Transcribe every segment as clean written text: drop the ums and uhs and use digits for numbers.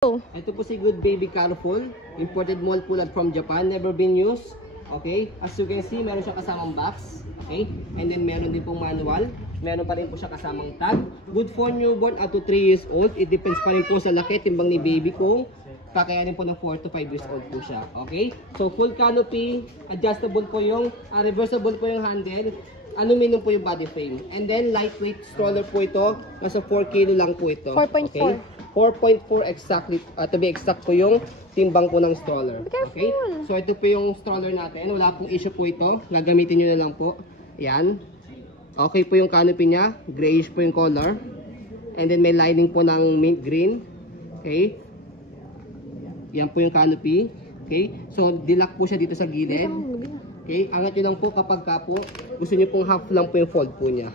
Ito po si Good Baby Careful. Imported mole pulad from Japan. Never been used. Okay. As you can see, meron siya kasamang box. Okay. And then meron din pong manual. Meron pa rin po siya kasamang tag. Good for newborn up to 3 years old. It depends pa rin po sa laki, timbang ni baby kung kakayanin po ng 4 to 5 years old po siya. Okay. So full canopy. Adjustable po yung, reversible po yung handle. Aluminum po yung body frame. And then lightweight stroller po ito. Nasa 4 kilo lang po ito. 4.4. Okay? 4.4 exactly, to be exact po yung timbang po ng stroller. Okay? So ito po yung stroller natin. Wala pong issue po ito. Gagamitin nyo na lang po. Yan. Okay po yung canopy niya. Grayish po yung color. And then may lining po ng mint green. Okay? Yan po yung canopy. Okay? So dilock po siya dito sa gilid. Okay? Angat nyo lang po kapag ka po gusto nyo pong half lang po yung fold po niya.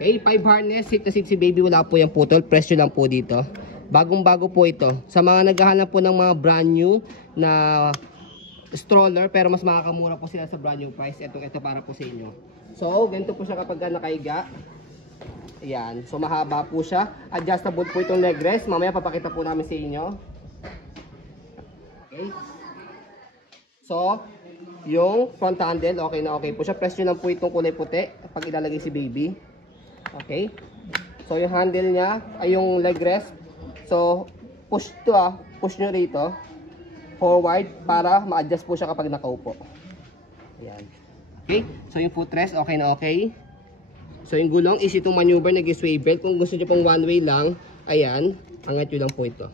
Okay, 5 harness, seat na seat si baby, wala po yung putol, presyo lang po dito. Bagong-bago po ito. Sa mga naghahanap po ng mga brand new na stroller, pero mas makakamura po sila sa brand new price, ito para po sa inyo. So, ganito po siya kapag nakaiga. Ayan, so mahaba po siya. Adjustable po itong leg rest, mamaya papakita po namin sa inyo. Okay. So, yung front handle, okay na okay po siya. Presyo lang po itong kulay puti pag ilalagay si baby. Okay. So yung handle niya ay yung leg rest. So push to push nyo rito forward para ma-adjust po siya kapag nakaupo. Ayan. Okay. So yung footrest okay na okay. So yung gulong is itong maneuver nag-sway belt. Kung gusto nyo pong one way lang, ayan, angat nyo lang po ito.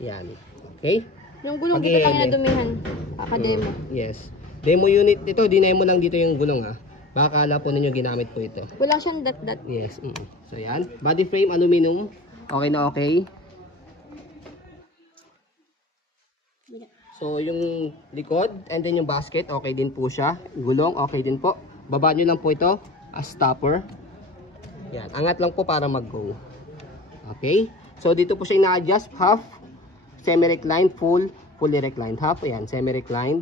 Ayan. Okay. Yung gulong dito lang na dumihan. Demo. Yes. Demo unit ito, dinemo lang dito yung gulong Baka akala po ninyo ginamit po ito. Wala siyang dot-dot. Yes. So yan. Body frame, aluminum. Okay na okay. So yung likod and then yung basket, okay din po siya. Gulong, okay din po. Baba nyo lang po ito as stopper. Yan. Angat lang po para mag-go. Okay. So dito po siya ina-adjust. Half, semi-reclined, full, fully reclined. Half, ayan, semi-reclined.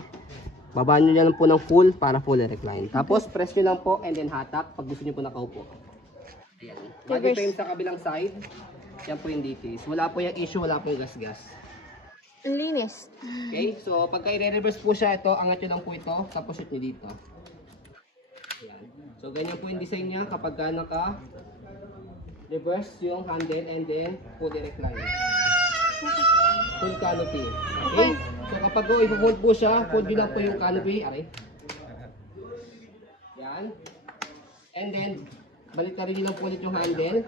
Baba nyo lang po ng full para fully recline. Tapos press nyo lang po and then hatak pag gusto nyo po nakaupo. Ayan. Body frame sa kabilang side. Yan po yung details. Wala po yung issue, wala pong gas-gas. Ang linis. Okay, so pagka i-reverse po siya ito, angat nyo lang po ito, tapos shoot nyo dito. Ayan. So ganyan po yung design niya kapag naka-reverse yung handle and then fully recline. Full canopy. Okay? So kapag i-fold po siya, fold nyo lang po yung canopy. Aray. Yan. And then, balik na rin nyo lang po ulit yung handle.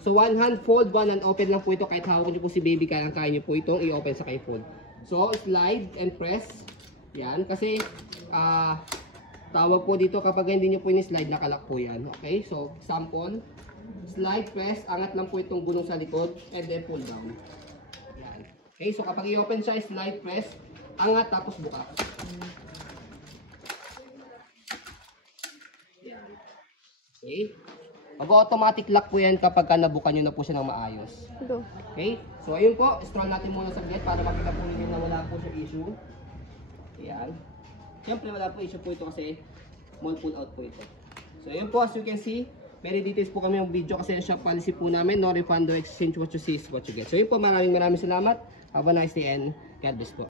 So one hand fold, one hand open lang po ito. Kahit hawak nyo po si baby, kaya nyo po itong i-open sa fold. So slide and press. Yan. Kasi, tawag po dito kapag hindi nyo po ini-slide, nakalak po yan. Okay? So, example. Slide, press, angat lang po itong gulong sa likod, and then pull down. Okay, so kapag i-open siya, slide, press, angat, tapos buka. Okay. Mag-automatic lock po yan kapag nabukan nyo na po siya ng maayos. Okay, so ayun po, scroll natin muna sa saglit para makita po ninyo na wala po siya issue. Ayan. Siyempre wala po issue po ito kasi small pull out po ito. So ayun po, as you can see, very details po kami yung video kasi yung shop policy po namin, no refund, no exchange, what you see is what you get. So yun po, maraming salamat. Have a nice day and God bless po.